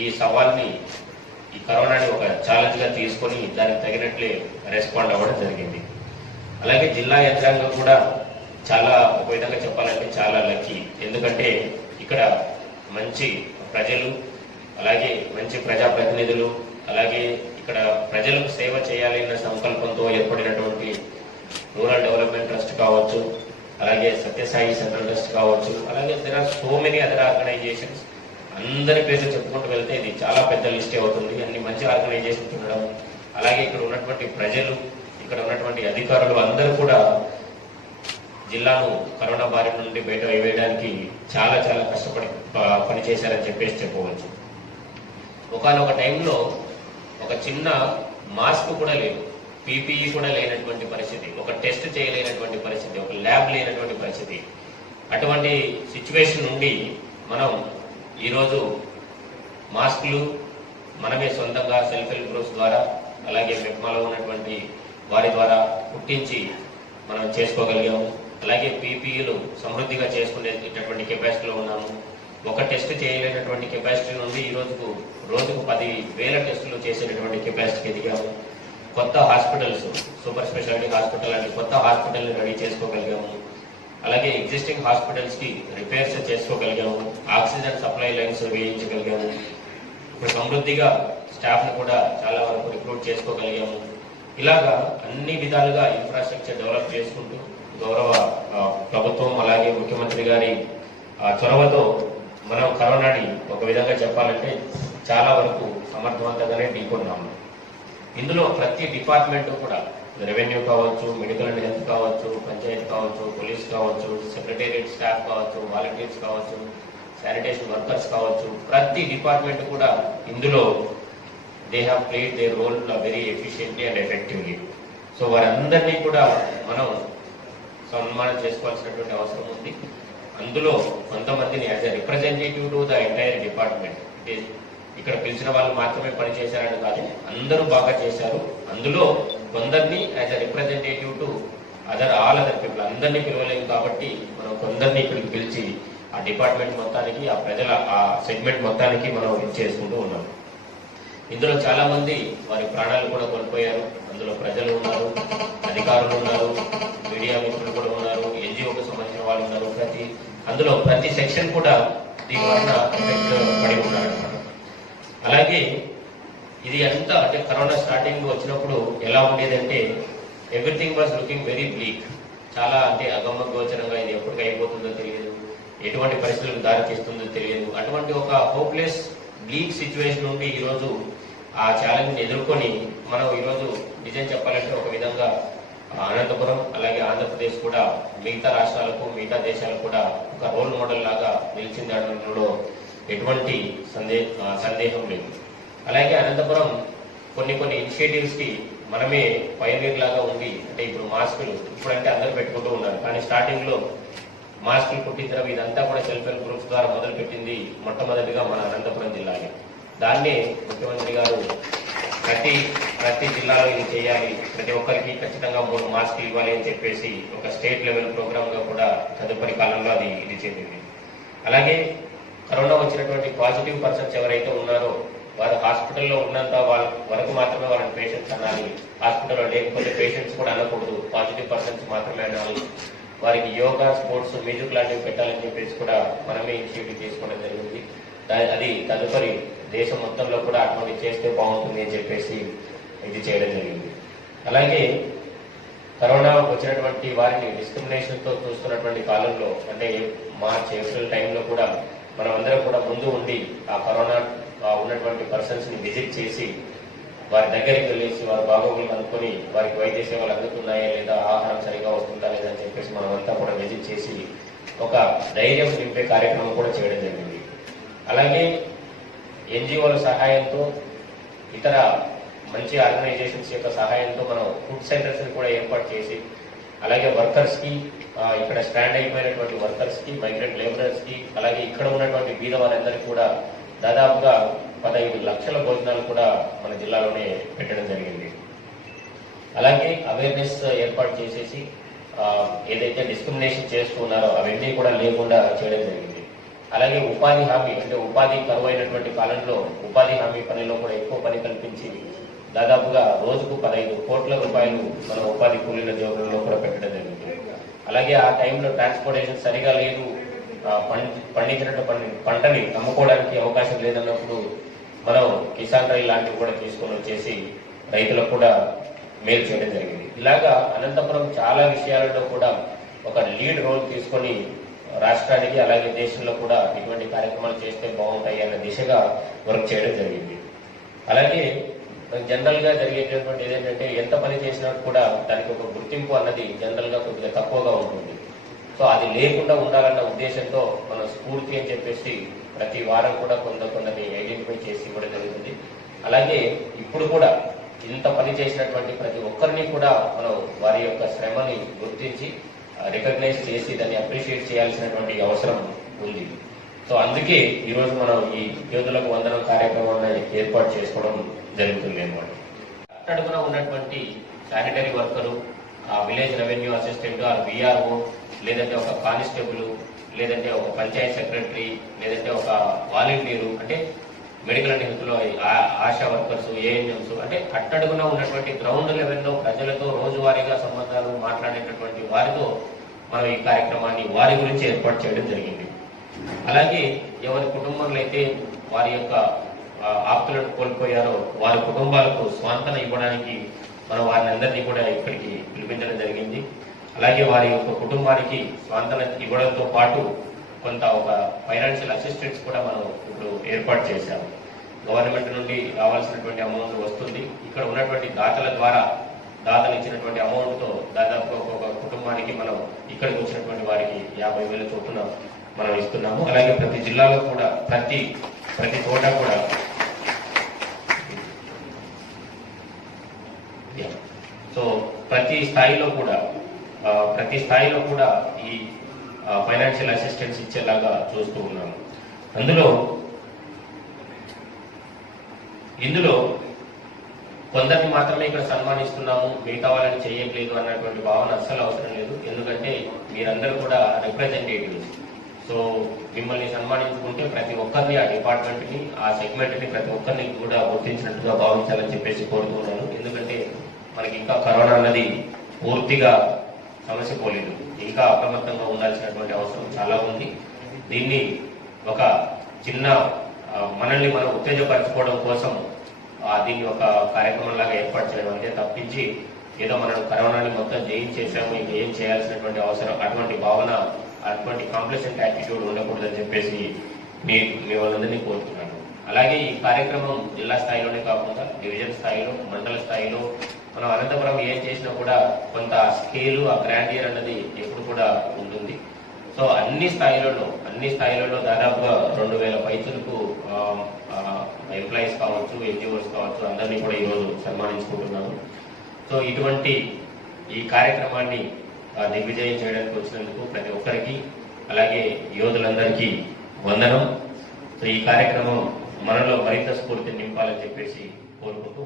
ఈ సవాల్ని ఈ కరోనాని ఒక ఛాలెంజ్గా తీసుకొని దానికి తగినట్లే రెస్పాండ్ అవ్వడం జరిగింది. అలాగే జిల్లా యంత్రాంగం కూడా చాలా ఒక విధంగా చెప్పాలంటే చాలా లక్కీ ఎందుకంటే ఇక్కడ మంచి ప్రజలు అలాగే మంచి ప్రజాప్రతినిధులు అలాగే ఇక్కడ ప్రజలకు సేవ చేయాలన్న సంకల్పంతో ఏర్పడినటువంటి రూరల్ డెవలప్మెంట్ ట్రస్ట్ కావచ్చు అలాగే సత్యసాయి సెంట్రల్ ట్రస్ట్ కావచ్చు అలాగే there are so many other organizations అందరి పేర్లు చెప్పుకుంటూ వెళ్తే ఇది చాలా పెద్ద లిస్టే అవుతుంది. అన్ని మంచి ఆర్గనైజేషన్స్ ఉండడం అలాగే ఇక్కడ ఉన్నటువంటి ప్రజలు ఇక్కడ ఉన్నటువంటి అధికారులు అందరూ కూడా జిల్లాను కరోనా బారి నుండి బయట వేయడానికి చాలా చాలా కష్టపడి ప- పనిచేశారని చెప్పేసి చెప్పవచ్చు. ఒకనొక టైంలో ఒక చిన్న మాస్క్ కూడా లేదు. పీపీఈ కూడా లేనటువంటి పరిస్థితి ఒక టెస్ట్ చేయలేనటువంటి పరిస్థితి ఒక ల్యాబ్ లేనటువంటి పరిస్థితి. అటువంటి సిచ్యువేషన్ నుండి మనం ఈరోజు మాస్కులు మనమే సొంతంగా సెల్ఫ్ హెల్ప్ గ్రూప్స్ ద్వారా అలాగే మెక్మాలో ఉన్నటువంటి వారి ద్వారా పుట్టించి మనం చేసుకోగలిగాము అలాగే పీపీఈలు సమృద్ధిగా చేసుకునేటటువంటి కెపాసిటీలో ఉన్నాము. ఒక టెస్ట్ చేయలేనటువంటి కెపాసిటీ నుండి ఈ రోజుకు రోజుకు పది వేల టెస్టులు చేసేటటువంటి కెపాసిటీకి ఎదిగాము. కొత్త హాస్పిటల్స్ సూపర్ స్పెషాలిటీ హాస్పిటల్ అంటే కొత్త హాస్పిటల్ని రెడీ చేసుకోగలిగాము. అలాగే ఎగ్జిస్టింగ్ హాస్పిటల్స్కి రిపేర్స్ చేసుకోగలిగాము ఆక్సిజన్ సప్లై లైన్స్ వేయించగలిగాము. ఇప్పుడు సమృద్ధిగా స్టాఫ్ని కూడా చాలా వరకు రిక్రూట్ చేసుకోగలిగాము. ఇలాగా అన్ని విధాలుగా ఇన్ఫ్రాస్ట్రక్చర్ డెవలప్ చేసుకుంటూ గౌరవ ప్రభుత్వం అలాగే ముఖ్యమంత్రి గారి చొరవతో మనం కరోనాని ఒక విధంగా చెప్పాలంటే చాలా వరకు సమర్థవంతంగానే ఢీకొన్నాము. ఇందులో ప్రతి డిపార్ట్మెంట్ కూడా రెవెన్యూ కావచ్చు మెడికల్ అండ్ హెల్త్ కావచ్చు పంచాయతీ కావచ్చు పోలీస్ కావచ్చు సెక్రటేరియట్ స్టాఫ్ కావచ్చు వాలంటీర్స్ కావచ్చు శానిటేషన్ వర్కర్స్ కావచ్చు ప్రతి డిపార్ట్మెంట్ కూడా ఇందులో they have played the role very efficiently and effectively. So వారందరినీ కూడా మనం సన్మానం చేసుకోవాల్సినటువంటి అవసరం ఉంది. అందులో కొంతమందిని as a representative to the entire department. ఇక్కడ పిలిచిన వాళ్ళు మాత్రమే పని చేశారని కాదు అందరూ బాగా చేశారు. అందులో కొందరిని as a representative to other all other people అందరినీ పిలవలేము కాబట్టి మనం కొందరిని ఇక్కడికి పిలిచి ఆ డిపార్ట్మెంట్ మొత్తానికి ఆ ప్రజల ఆ సెగ్మెంట్ మొత్తానికి మనం ఇచ్చేసుకుంటూ ఉన్నాం. ఇందులో చాలా మంది వారి ప్రాణాలు కూడా కోల్పోయారు. అందులో ప్రజలు ఉన్నారు అధికారులు ఉన్నారు మీడియా మిత్రులు కూడా ఉన్నారు ఎన్జిఓకి సంబంధించిన వాళ్ళు ఉన్నారు. ప్రతి అందులో ప్రతి సెక్షన్ కూడా దీని ఎఫెక్ట్ పడి ఉన్నారు అలాగే ఇది అంతా అంటే కరోనా స్టార్టింగ్ వచ్చినప్పుడు ఎలా ఉండేదంటే everything was looking very bleak చాలా అంటే అగమ్మ గోచరంగా ఇది ఎప్పటికి అయిపోతుందో తెలియదు. ఎటువంటి పరిస్థితులకు దారి చేస్తుందో తెలియదు. అటువంటి ఒక హోప్లెస్ బ్లీక్ సిచ్యువేషన్ నుండి ఈరోజు ఆ ఛాలెంజ్ ఎదుర్కొని మనం ఈరోజు నిజం చెప్పాలంటే ఒక విధంగా అనంతపురం అలాగే ఆంధ్రప్రదేశ్ కూడా మిగతా రాష్ట్రాలకు మిగతా దేశాలకు కూడా ఒక రోల్ మోడల్ లాగా నిలిచింది అనడంలో ఎటువంటి సందే సందేహం లేదు. అలాగే అనంతపురం కొన్ని కొన్ని ఇనిషియేటివ్స్కి మనమే పైనీర్ లాగా ఉండి అంటే ఇప్పుడు మాస్కులు ఇప్పుడంటే అందరూ పెట్టుకుంటూ ఉన్నారు. కానీ స్టార్టింగ్లో మాస్కులు మాస్కులు తర్వాత ఇదంతా కూడా సెల్ఫ్ హెల్ప్ గ్రూప్స్ ద్వారా మొదలు పెట్టింది మొట్టమొదటిగా మన అనంతపురం జిల్లాలో దాన్ని ముఖ్యమంత్రి గారు ప్రతి ప్రతి జిల్లాలో ఇది చేయాలి. ప్రతి ఒక్కరికి ఖచ్చితంగా మూడు మాస్కులు ఇవ్వాలి అని చెప్పేసి ఒక స్టేట్ లెవెల్ ప్రోగ్రామ్గా కూడా తదుపరి కాలంలో అది ఇది చెందింది అలాగే కరోనా వచ్చినటువంటి పాజిటివ్ పర్సన్స్ ఎవరైతే ఉన్నారో వారు హాస్పిటల్లో ఉన్నంత వాళ్ళ వరకు మాత్రమే వాళ్ళని పేషెంట్స్ అనాలి. హాస్పిటల్లో లేకపోతే పేషెంట్స్ కూడా అనకూడదు. పాజిటివ్ పర్సన్స్ మాత్రమే అనాలి. వారికి యోగా స్పోర్ట్స్ మ్యూజిక్ లాంటివి పెట్టాలని చెప్పేసి కూడా మనమే ఇనిషియేటివ్ తీసుకోవడం జరిగింది. అది తదుపరి దేశం మొత్తంలో కూడా అటువంటి చేస్తే బాగుంటుంది అని చెప్పేసి ఇది చేయడం జరిగింది. అలాగే కరోనా వచ్చినటువంటి వారిని డిస్క్రిమినేషన్తో చూస్తున్నటువంటి కాలంలో అంటే మార్చ్ ఏప్రిల్ టైంలో కూడా మనమందరం కూడా ముందు ఉండి ఆ కరోనా ఉన్నటువంటి పర్సన్స్ని విజిట్ చేసి వారి దగ్గరికి వెళ్ళేసి వారి బాగోగులు కనుక్కొని వారికి వైద్య సేవలు అందుతున్నాయా లేదా ఆహారం సరిగా వస్తుందా లేదా అని చెప్పేసి మనం అంతా కూడా విజిట్ చేసి ఒక ధైర్యం నింపే కార్యక్రమం కూడా చేయడం జరిగింది. అలాగే ఎన్జిఓల సహాయంతో ఇతర మంచి ఆర్గనైజేషన్స్ యొక్క సహాయంతో మనం ఫుడ్ సెంటర్స్ని కూడా ఏర్పాటు చేసి అలాగే వర్కర్స్కి ఇక్కడ స్టాండ్ అయిపోయినటువంటి వర్కర్స్కి మైగ్రెంట్ లేబరర్స్కి అలాగే ఇక్కడ ఉన్నటువంటి బీద వారందరికీ కూడా దాదాపుగా పదహైదు లక్షల భోజనాలు కూడా మన జిల్లాలోనే పెట్టడం జరిగింది. అలాగే అవేర్నెస్ ఏర్పాటు చేసేసి ఏదైతే డిస్క్రిమినేషన్ చేస్తున్నారో అవన్నీ కూడా లేకుండా చేయడం జరిగింది. అలాగే ఉపాధి హామీ అంటే ఉపాధి కరువు అయినటువంటి కాలంలో ఉపాధి హామీ పనిలో కూడా ఎక్కువ పని కల్పించి దాదాపుగా రోజుకు పదహైదు కోట్ల రూపాయలు మన ఉపాధి కూలీల జోబుల్లో కూడా పెట్టడం జరిగింది. అలాగే ఆ టైంలో ట్రాన్స్పోర్టేషన్ సరిగా లేదు. పండించినట్టు పంటని అమ్ముకోవడానికి అవకాశం లేదన్నప్పుడు మనం కిసాన్ రైల్ లాంటివి కూడా తీసుకొని వచ్చేసి రైతులకు కూడా మేలు చేయడం జరిగింది. ఇలాగా అనంతపురం చాలా విషయాలలో కూడా ఒక లీడ్ రోల్ తీసుకొని రాష్ట్రానికి అలాగే దేశంలో కూడా ఇటువంటి కార్యక్రమాలు చేస్తే బాగుంటాయి అన్న దిశగా వర్క్ చేయడం జరిగింది. అలాగే జనరల్గా జరిగేటటువంటి ఏదంటే ఎంత పని చేసినా కూడా దానికి ఒక గుర్తింపు అన్నది జనరల్గా కొద్దిగా తక్కువగా ఉంటుంది. సో అది లేకుండా ఉండాలన్న ఉద్దేశంతో మనం స్ఫూర్తి అని చెప్పేసి ప్రతి వారం కూడా కొంత కొందరిని ఐడెంటిఫై చేసి ఇవ్వడం జరుగుతుంది. అలాగే ఇప్పుడు కూడా ఇంత పని చేసినటువంటి ప్రతి ఒక్కరిని కూడా మనం వారి యొక్క శ్రమని గుర్తించి రికగ్నైజ్ చేసి దాన్ని అప్రిషియేట్ చేయాల్సినటువంటి అవసరం ఉంది. సో అందుకే ఈరోజు మనం ఈ యోధులకు వందనం కార్యక్రమం ఏర్పాటు చేసుకోవడం జరుగుతుంది అనమాట అట్టడుగున ఉన్నటువంటి శానిటరీ వర్కరు ఆ విలేజ్ రెవెన్యూ అసిస్టెంట్ ఆ విఆర్ఓ లేదంటే ఒక కానిస్టేబుల్ లేదంటే ఒక పంచాయత్ సెక్రటరీ లేదంటే ఒక వాలంటీరు అంటే మెడికల్ అండ్ హెల్త్లో ఆశా వర్కర్స్ ఏఎన్ఎంస్ అంటే అట్టడుగున ఉన్నటువంటి గ్రౌండ్ లెవెల్లో ప్రజలతో రోజువారీగా సంబంధాలు మాట్లాడేటటువంటి వారితో మనం ఈ కార్యక్రమాన్ని వారి గురించి ఏర్పాటు చేయడం జరిగింది. అలాగే ఎవరి కుటుంబంలో అయితే వారి యొక్క ఆప్తులను కోల్పోయారో వారి కుటుంబాలకు స్వాంతన ఇవ్వడానికి మనం వారిని అందరినీ కూడా ఇక్కడికి పిలిపించడం జరిగింది. అలాగే వారి యొక్క కుటుంబానికి స్వాంతన ఇవ్వడంతో పాటు కొంత ఒక ఫైనాన్షియల్ అసిస్టెన్స్ కూడా మనం ఇప్పుడు ఏర్పాటు చేశాము. గవర్నమెంట్ నుండి రావాల్సినటువంటి అమౌంట్ వస్తుంది. ఇక్కడ ఉన్నటువంటి దాతల ద్వారా దాతలు ఇచ్చినటువంటి అమౌంట్తో దాదాపు ఒక్కొక్క కుటుంబానికి మనం ఇక్కడికి వచ్చినటువంటి వారికి యాభై వేల చొప్పున మనం ఇస్తున్నాము. అలాగే ప్రతి జిల్లాలో కూడా ప్రతి ప్రతి చోట కూడా Yeah. సో ప్రతి స్థాయిలో కూడా ప్రతి స్థాయిలో కూడా ఈ ఫైనాన్షియల్ అసిస్టెన్స్ ఇచ్చేలాగా చూస్తూ ఉన్నాము. అందులో ఇందులో కొందరిని మాత్రమే ఇక్కడ సన్మానిస్తున్నాము మిగతా వాళ్ళని చేయట్లేదు అన్నటువంటి భావన అస్సలు అవసరం లేదు. ఎందుకంటే మీరందరూ కూడా రిప్రజెంటేటివ్స్ సో మిమ్మల్ని సన్మానించుకుంటే ప్రతి ఒక్కరిని ఆ డిపార్ట్మెంట్ని ఆ సెగ్మెంట్ని ప్రతి ఒక్కరిని కూడా గుర్తించినట్టుగా భావించాలని చెప్పేసి కోరుతున్నాను ఎందుకంటే మనకి ఇంకా కరోనా అన్నది పూర్తిగా సమస్య పోలేదు ఇంకా అప్రమత్తంగా ఉండాల్సినటువంటి అవసరం చాలా ఉంది. దీన్ని ఒక చిన్న మనల్ని మనం ఉత్తేజపరచుకోవడం కోసం దీన్ని ఒక కార్యక్రమం లాగా ఏర్పాటు చేయడం అంటే తప్పించి ఏదో మనం కరోనాని మొత్తం జయించేసాము ఇంకా ఏం చేయాల్సినటువంటి అవసరం అటువంటి భావన అటువంటి కాంప్లసెంట్ యాటిట్యూడ్ ఉండకూడదని చెప్పేసి మీ మీ వాళ్ళందరినీ కోరుతున్నాను. అలాగే ఈ కార్యక్రమం జిల్లా స్థాయిలోనే కాకుండా డివిజన్ స్థాయిలో మండల స్థాయిలో మనం అనంతపురం ఏం చేసినా కూడా కొంత స్కేలు ఆ గ్రాండియర్ అన్నది ఎప్పుడు కూడా ఉంటుంది. సో అన్ని స్థాయిలలో అన్ని స్థాయిలలో దాదాపుగా రెండు వేల పైచులకు ఎంప్లాయీస్ కావచ్చు ఎన్జిఓస్ కావచ్చు అందరినీ కూడా ఈరోజు సన్మానించుకుంటున్నాము సో ఇటువంటి ఈ కార్యక్రమాన్ని దిగ్విజయం చేయడానికి వచ్చినందుకు ప్రతి ఒక్కరికి అలాగే యోధులందరికీ వందనం. సో ఈ కార్యక్రమం మనలో మరింత స్ఫూర్తిని నింపాలని చెప్పేసి కోరుకుంటూ